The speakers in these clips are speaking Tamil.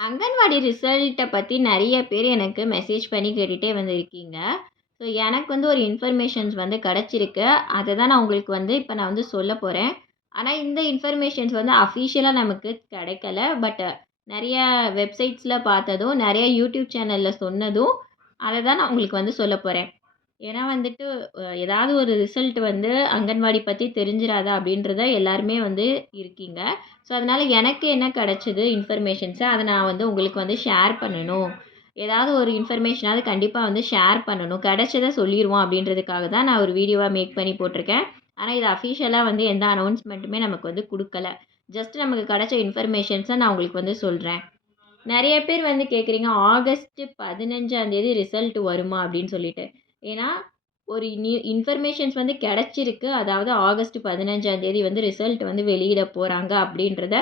அங்கன்வாடி ரிசல்ட்டை பற்றி நிறைய பேர் எனக்கு மெசேஜ் பண்ணி கேட்டுகிட்டே வந்திருக்கீங்க. ஸோ எனக்கு வந்து ஒரு இன்ஃபர்மேஷன்ஸ் வந்து கிடச்சிருக்கு. அதை தான் நான் உங்களுக்கு வந்து இப்போ நான் வந்து சொல்ல போகிறேன் ஆனால் இந்த இன்ஃபர்மேஷன்ஸ் வந்து அஃபிஷியலாக நமக்கு கிடைக்கல. பட் நிறைய வெப்சைட்ஸில் பார்த்ததும் நிறைய யூடியூப் சேனலில் சொன்னதும் அதை தான் நான் உங்களுக்கு வந்து சொல்ல போகிறேன் ஏன்னா வந்துட்டு ஏதாவது ஒரு ரிசல்ட் வந்து அங்கன்வாடி பற்றி தெரிஞ்சிராதா அப்படின்றத எல்லாருமே வந்து இருக்கீங்க. ஸோ அதனால் எனக்கு என்ன கிடச்சிது இன்ஃபர்மேஷன்ஸை அதை நான் வந்து உங்களுக்கு வந்து ஷேர் பண்ணணும். ஏதாவது ஒரு இன்ஃபர்மேஷனாவது கண்டிப்பாக வந்து ஷேர் பண்ணணும். கிடச்சதை சொல்லிடுவோம் அப்படின்றதுக்காக தான் நான் ஒரு வீடியோவாக மேக் பண்ணி போட்டிருக்கேன். ஆனால் இது அஃபிஷியலாக வந்து எந்த அனௌன்ஸ்மெண்ட்டுமே நமக்கு வந்து கொடுக்கல. ஜஸ்ட் நமக்கு கிடச்ச இன்ஃபர்மேஷன்ஸை நான் உங்களுக்கு வந்து சொல்கிறேன் நிறைய பேர் வந்து கேட்குறீங்க ஆகஸ்ட் பதினஞ்சாந்தேதி ரிசல்ட் வருமா அப்படின்னு சொல்லிட்டு. ஏன்னா ஒரு நியூ இன்ஃபர்மேஷன்ஸ் வந்து கிடச்சிருக்கு. அதாவது ஆகஸ்ட் பதினஞ்சாந்தேதி வந்து ரிசல்ட் வந்து வெளியிட போகிறாங்க அப்படின்றத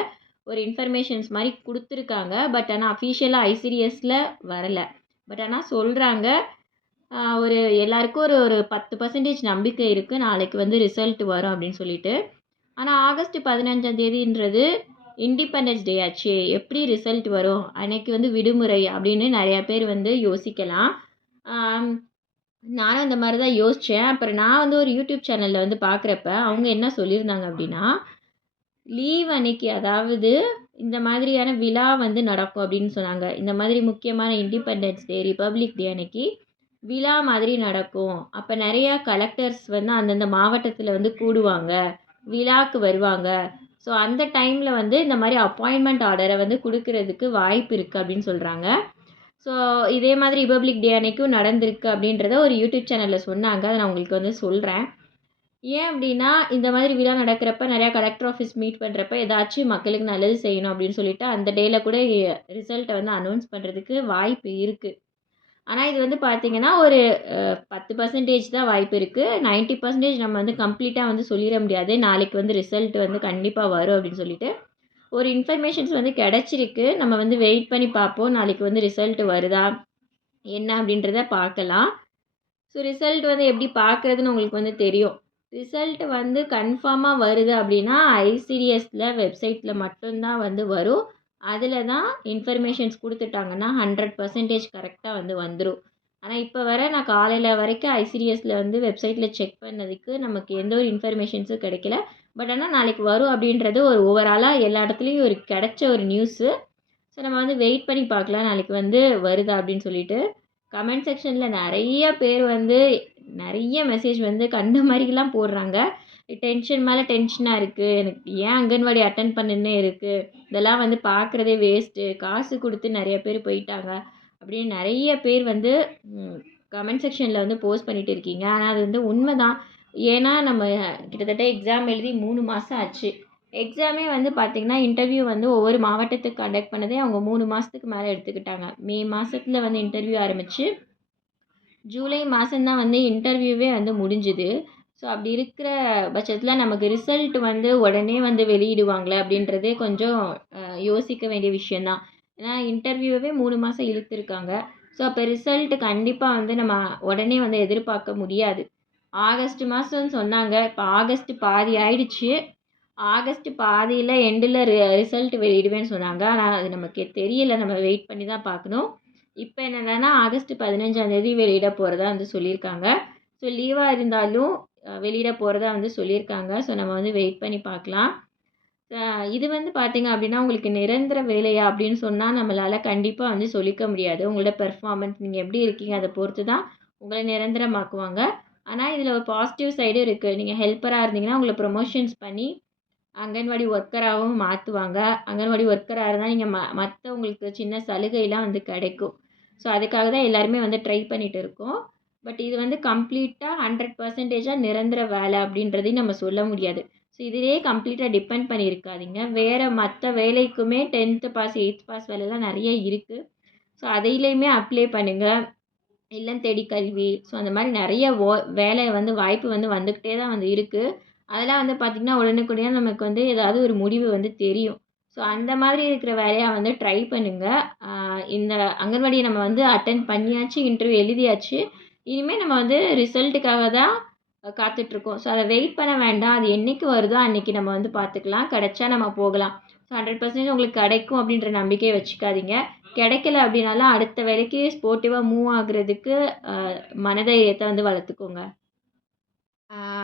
ஒரு இன்ஃபர்மேஷன்ஸ் மாதிரி கொடுத்துருக்காங்க. பட் ஆனால் அஃபிஷியலாக ஐசிடிஎஸில் வரலை. பட் ஆனால் சொல்கிறாங்க ஒரு எல்லாருக்கும் ஒரு ஒரு பத்து பர்சன்டேஜ் நம்பிக்கை இருக்குது நாளைக்கு வந்து ரிசல்ட் வரும் அப்படின்னு சொல்லிட்டு. ஆனால் ஆகஸ்ட் பதினஞ்சாம் தேதின்றது இண்டிபெண்டன்ஸ் டே ஆச்சு. எப்படி ரிசல்ட் வரும்? அன்னைக்கு வந்து விடுமுறை அப்படின்னு நிறையா பேர் வந்து யோசிக்கலாம். நானும் அந்த மாதிரி தான் யோசித்தேன் அப்புறம் நான் வந்து ஒரு யூடியூப் சேனலில் வந்து பார்க்குறப்ப அவங்க என்ன சொல்லியிருந்தாங்க அப்படின்னா லீவ் அன்னைக்கு அதாவது இந்த மாதிரியான விழா வந்து நடக்கும் அப்படின்னு சொன்னாங்க. இந்த மாதிரி முக்கியமான இண்டிபெண்டன்ஸ் டே ரிப்பப்ளிக் டே அன்னைக்கு விழா மாதிரி நடக்கும். அப்போ நிறையா கலெக்டர்ஸ் வந்து அந்தந்த மாவட்டத்தில் வந்து கூடுவாங்க விழாக்கு வருவாங்க. ஸோ அந்த டைமில் வந்து இந்த மாதிரி அப்பாயின்மெண்ட் ஆர்டரை வந்து கொடுக்கறதுக்கு வாய்ப்பு இருக்குது அப்படின்னு சொல்கிறாங்க ஸோ இதே மாதிரி ரிபப்ளிக் டே அன்னைக்கும் நடந்திருக்கு அப்படின்றத ஒரு யூடியூப் சேனலில் சொன்னாங்க. அதை நான் உங்களுக்கு வந்து சொல்கிறேன் ஏன் அப்படின்னா இந்த மாதிரி விழா நடக்கிறப்ப நிறையா கலெக்டர் ஆஃபீஸ் மீட் பண்ணுறப்ப ஏதாச்சும் மக்களுக்கு நல்லது செய்யணும் அப்படின்னு சொல்லிட்டு அந்த டேயில் கூட ரிசல்ட்டை வந்து அனௌன்ஸ் பண்ணுறதுக்கு வாய்ப்பு இருக்குது ஆனால் இது வந்து பார்த்திங்கன்னா ஒரு பத்து பர்சன்டேஜ் தான் வாய்ப்பு இருக்குது 90% பர்சன்டேஜ் நம்ம வந்து கம்ப்ளீட்டாக வந்து சொல்லிட முடியாது. நாளைக்கு வந்து ரிசல்ட் வந்து கண்டிப்பாக வரும் அப்படின்னு சொல்லிட்டு. ஒரு இன்ஃபர்மேஷன்ஸ் வந்து கிடச்சிருக்கு. நம்ம வந்து வெயிட் பண்ணி பார்ப்போம். நாளைக்கு வந்து ரிசல்ட் வருதா? என்ன அப்படின்றத பார்க்கலாம். ஸோ ரிசல்ட் வந்து எப்படி பார்க்குறதுன்னு உங்களுக்கு வந்து தெரியும். ரிசல்ட் வந்து கன்ஃபார்மாக வருது அப்படின்னா ஐசிடிஎஸில் வெப்சைட்டில் மட்டும்தான் வந்து வரும். அதில் தான் இன்ஃபர்மேஷன்ஸ் கொடுத்துட்டாங்கன்னா ஹண்ட்ரட் பர்சன்டேஜ் கரெக்டாக வந்து வந்துடும் ஆனால் இப்போ வர நான் காலையில் வரைக்கும் ஐசிடிஎஸில் வந்து வெப்சைட்டில் செக் பண்ணதுக்கு நமக்கு எந்த ஒரு இன்ஃபர்மேஷன்ஸும் கிடைக்கல. பட் ஆனால் நாளைக்கு வரும் அப்படின்றது ஒரு ஓவராலாக எல்லா இடத்துலையும் ஒரு கிடைச்ச ஒரு நியூஸு ஸோ நம்ம வந்து வெயிட் பண்ணி பார்க்கலாம் நாளைக்கு வந்து வருதா அப்படின்னு சொல்லிட்டு. கமெண்ட் செக்ஷனில் நிறைய பேர் வந்து நிறைய மெசேஜ் வந்து கண்ட மாதிரிலாம் போடுறாங்க. டென்ஷன் மேலே டென்ஷனாக இருக்குது எனக்கு ஏன் அங்கன்வாடி அட்டன் பண்ணுன்னே இருக்குது இதெல்லாம் வந்து பார்க்குறதே வேஸ்ட்டு காசு கொடுத்து நிறைய பேர் போயிட்டாங்க. அப்படின்னு நிறைய பேர் வந்து கமெண்ட் செக்ஷனில் வந்து போஸ்ட் பண்ணிகிட்டு இருக்கீங்க. ஆனால் அது வந்து உண்மை தான் ஏன்னா நம்ம கிட்டத்தட்ட எக்ஸாம் எழுதி மூணு மாதம் ஆச்சு. எக்ஸாமே வந்து பார்த்திங்கன்னா இன்டர்வியூ வந்து ஒவ்வொரு மாவட்டத்துக்கு கண்டக்ட் பண்ணதே அவங்க மூணு மாதத்துக்கு மேலே எடுத்துக்கிட்டாங்க. மே மாதத்தில் வந்து இன்டர்வியூ ஆரம்பித்து ஜூலை மாதம்தான் வந்து இன்டர்வியூவே வந்து முடிஞ்சுது. ஸோ அப்படி இருக்கிற பட்சத்தில் நமக்கு ரிசல்ட் வந்து உடனே வந்து வெளியிடுவாங்களே அப்படின்றதே கொஞ்சம் யோசிக்க வேண்டிய விஷயந்தான் ஏன்னா இன்டர்வியூவே மூணு மாதம் இழுத்துருக்காங்க. ஸோ அப்போ ரிசல்ட் கண்டிப்பாக வந்து நம்ம உடனே வந்து எதிர்பார்க்க முடியாது. ஆகஸ்ட் மாதம் சொன்னாங்க. இப்போ ஆகஸ்ட் பாதி ஆயிடுச்சு. ஆகஸ்ட் பாதியில் எண்டில் ரிசல்ட் வெளியிடுவேன்னு சொன்னாங்க. ஆனால் அது நமக்கு தெரியல. நம்ம வெயிட் பண்ணி தான் பார்க்கணும். இப்போ என்னென்னா ஆகஸ்ட் பதினஞ்சாந்தேதி வெளியிட போகிறதா வந்து சொல்லியிருக்காங்க. ஸோ லீவாக இருந்தாலும் வெளியிட போகிறதா வந்து சொல்லியிருக்காங்க. ஸோ நம்ம வந்து வெயிட் பண்ணி பார்க்கலாம். இது வந்து பார்த்திங்க அப்படின்னா உங்களுக்கு நிரந்தர வேலையா அப்படின்னு சொன்னால் நம்மளால் கண்டிப்பாக வந்து சொல்லிக்க முடியாது. உங்களோட பெர்ஃபார்மன்ஸ் நீங்கள் எப்படி இருக்கீங்க அதை பொறுத்து தான் உங்களை நிரந்தரமாக்குவாங்க. ஆனால் இதில் ஒரு பாசிட்டிவ் சைடும் இருக்குது நீங்கள் ஹெல்ப்பராக இருந்தீங்கன்னா உங்களை ப்ரொமோஷன்ஸ் பண்ணி அங்கன்வாடி ஒர்க்கராகவும் மாற்றுவாங்க அங்கன்வாடி ஒர்க்கராக இருந்தால் நீங்கள் ம மற்ற உங்களுக்கு சின்ன சலுகைலாம் வந்து கிடைக்கும். ஸோ அதுக்காக தான் எல்லாருமே வந்து ட்ரை பண்ணிகிட்டு இருக்கோம். பட் இது வந்து கம்ப்ளீட்டாக ஹண்ட்ரட் பர்சன்டேஜாக நிரந்தர வேலை அப்படின்றதையும் நம்ம சொல்ல முடியாது. ஸோ இதிலே கம்ப்ளீட்டாக டிபெண்ட் பண்ணியிருக்காதீங்க. வேறு மற்ற வேலைக்குமே டென்த்து பாஸ் எயித் பாஸ் வேலைலாம் நிறைய இருக்குது ஸோ அதையிலையுமே அப்ளை பண்ணுங்கள் இல்லம் தேடி கல்வி. ஸோ அந்த மாதிரி நிறைய ஓ வேலை வந்து வாய்ப்பு வந்து வந்துக்கிட்டே தான் வந்து இருக்குது அதெல்லாம் வந்து பார்த்திங்கன்னா உடனுக்குடனே நமக்கு வந்து ஏதாவது ஒரு முடிவு வந்து தெரியும். ஸோ அந்த மாதிரி இருக்கிற வேலையாக வந்து ட்ரை பண்ணுங்கள் இந்த அங்கன்வாடியை நம்ம வந்து அட்டன் பண்ணியாச்சு இன்டர்வியூ எழுதியாச்சு. இனிமேல் நம்ம வந்து ரிசல்ட்டுக்காக தான் காத்துட்ருக்கோம். ஸோ அதை வெயிட் பண்ண வேண்டாம். அது என்றைக்கு வருதோ அன்றைக்கி நம்ம வந்து பார்த்துக்கலாம் கிடச்சா நம்ம போகலாம். ஸோ ஹண்ட்ரட் பர்சன்டேஜ் உங்களுக்கு கிடைக்கும் அப்படின்ற நம்பிக்கையை வச்சுக்காதீங்க. கிடைக்கல அப்படின்னாலும் அடுத்த வேலைக்கு ஸ்போர்ட்டிவாக மூவ் ஆகுறதுக்கு மனதைரியத்தை வந்து வளர்த்துக்கோங்க.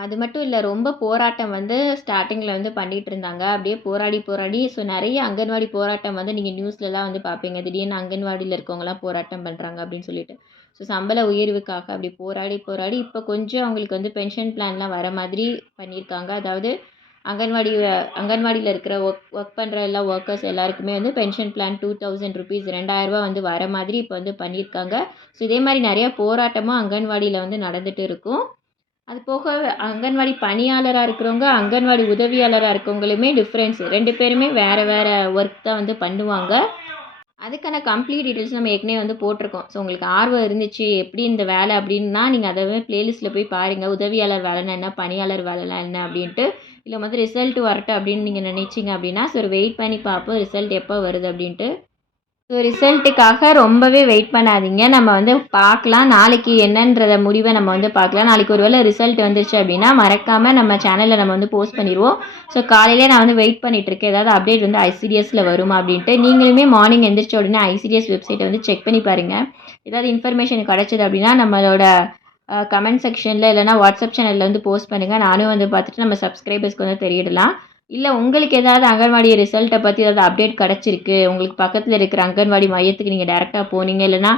அது மட்டும் இல்லை ரொம்ப போராட்டம் வந்து ஸ்டார்டிங்கில் வந்து பண்ணிகிட்டு இருந்தாங்க. அப்படியே போராடி போராடி ஸோ நிறைய அங்கன்வாடி போராட்டம் வந்து நீங்கள் நியூஸ்லலாம் வந்து பார்ப்பீங்க. திடீர்னு அங்கன்வாடியில் இருக்கவங்களாம் போராட்டம் பண்ணுறாங்க அப்படின்னு சொல்லிட்டு. ஸோ சம்பள உயர்வுக்காக அப்படி போராடி போராடி இப்போ கொஞ்சம் அவங்களுக்கு வந்து பென்ஷன் பிளான்லாம் வர மாதிரி பண்ணியிருக்காங்க. அதாவது அங்கன்வாடி அங்கன்வாடியில் இருக்கிற ஒர்க் ஒர்க் பண்ணுற எல்லா ஒர்க்கர்ஸ் எல்லாருக்குமே வந்து pension plan two thousand rupees ரெண்டாயிரரூபா வந்து வர மாதிரி இப்போ வந்து பண்ணியிருக்காங்க. ஸோ இதே மாதிரி நிறைய போராட்டமும் அங்கன்வாடியில் வந்து நடந்துட்டு இருக்கும். அது போக அங்கன்வாடி பணியாளராக இருக்கிறவங்க அங்கன்வாடி உதவியாளராக இருக்கவங்களுமே டிஃப்ரென்ஸ் ரெண்டு பேருமே வேறு வேறு ஒர்க் தான் வந்து பண்ணுவாங்க. அதுக்கான கம்ப்ளீட் டீட்டெயில்ஸ் நம்ம ஏற்கனவே வந்து போட்டிருக்கோம். ஸோ உங்களுக்கு ஆர்வம் இருந்துச்சு எப்படி இந்த வேலை அப்படின்னா நீங்கள் அதை ப்ளேலிஸ்ட்டில் போய் பாருங்கள் உதவியாளர் வேலைன்னா என்ன பணியாளர் வேலைனா என்ன அப்படின்ட்டு. இல்லை வந்து ரிசல்ட் வரட்டும் அப்படின்னு நீங்கள் நினச்சிங்க அப்படின்னா ஸோ வெயிட் பண்ணி பார்ப்போம் ரிசல்ட் எப்போ வருது அப்படின்ட்டு. ஸோ ரிசல்ட்டுக்காக ரொம்பவே வெயிட் பண்ணாதீங்க. நம்ம வந்து பார்க்கலாம். நாளைக்கு என்னன்றத முடிவை நம்ம வந்து பார்க்கலாம். நாளைக்கு ஒருவேளை ரிசல்ட் வந்துருச்சு அப்படின்னா மறக்காமல் நம்ம சேனலில் நம்ம வந்து போஸ்ட் பண்ணிடுவோம். ஸோ காலையிலே நான் வந்து வெயிட் பண்ணிகிட்ருக்கேன் ஏதாவது அப்டேட் வந்து ஐசிடிஎஸில் வருமா அப்படின்ட்டு. நீங்களுமே மார்னிங் எந்திரிச்ச உடனே ஐசிடிஎஸ் வெப்சைட்டை வந்து செக் பண்ணி பாருங்கள் ஏதாவது இன்ஃபர்மேஷன் கிடச்சிது அப்படின்னா நம்மளோட கமெண்ட் செக்ஷனில் இல்லைனா வாட்ஸ்அப் சேனலில் வந்து போஸ்ட் பண்ணுங்கள் நானும் வந்து பார்த்துட்டு நம்ம சப்ஸ்கிரைபர்ஸ்க்கு வந்து தெரியிடலாம். இல்லை உங்களுக்கு ஏதாவது அங்கன்வாடி ரிசல்ட்டை பற்றி ஏதாவது அப்டேட் கிடச்சிருக்கு? உங்களுக்கு பக்கத்தில் இருக்கிற அங்கன்வாடி மையத்துக்கு நீங்கள் டேரெக்டாக போனீங்க. இல்லைனா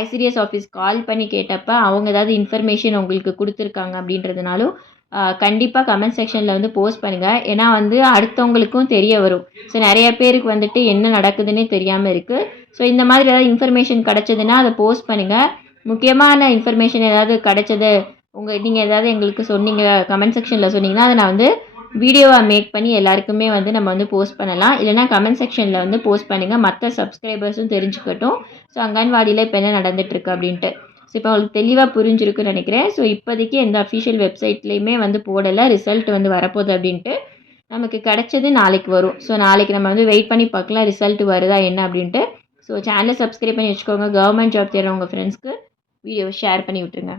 ஐசிடிஎஸ் ஆஃபீஸ் கால் பண்ணி கேட்டப்ப அவங்க ஏதாவது இன்ஃபர்மேஷன் உங்களுக்கு கொடுத்துருக்காங்க அப்படின்றதுனாலும் கண்டிப்பாக கமெண்ட் செக்ஷனில் வந்து போஸ்ட் பண்ணுங்கள் ஏன்னா வந்து அடுத்தவங்களுக்கும் தெரிய வரும். ஸோ நிறைய பேருக்கு வந்துட்டு என்ன நடக்குதுன்னே தெரியாமல் இருக்குது ஸோ இந்த மாதிரி ஏதாவது இன்ஃபர்மேஷன் கிடச்சதுன்னா அதை போஸ்ட் பண்ணுங்கள் முக்கியமான இன்ஃபர்மேஷன் ஏதாவது கிடைச்சது உங்கள் நீங்கள் ஏதாவது எங்களுக்கு சொன்னீங்க கமெண்ட் செக்ஷனில் சொன்னீங்கன்னா அதை நான் வந்து வீடியோவாக மேக் பண்ணி எல்லாருக்குமே வந்து நம்ம வந்து போஸ்ட் பண்ணலாம். இல்லைனா கமெண்ட் செக்ஷனில் வந்து போஸ்ட் பண்ணுங்கள் மற்ற சப்ஸ்கிரைபர்ஸும் தெரிஞ்சுக்கட்டும். ஸோ அங்கன்வாடியில் இப்போ என்ன நடந்துகிட்ருக்கு அப்படின்ட்டு. ஸோ இப்போ அவங்களுக்கு தெளிவாக புரிஞ்சிருக்குன்னு நினைக்கிறேன். ஸோ இப்போதைக்கு எந்த அஃபிஷியல் வெப்சைட்லேயுமே வந்து போடலை. ரிசல்ட் வந்து வரப்போகுது அப்படின்ட்டு நமக்கு கிடைச்சது நாளைக்கு வரும். ஸோ நாளைக்கு நம்ம வந்து வெயிட் பண்ணி பார்க்கலாம். ரிசல்ட் வருதா என்ன அப்படின்ட்டு. ஸோ சேனலை சப்ஸ்கிரைப் பண்ணி வச்சுக்கோங்க. கவர்மெண்ட் ஜாப் தேடுறவங்க ஃப்ரெண்ட்ஸ்க்கு வீடியோவை ஷேர் பண்ணி விட்டுருங்க.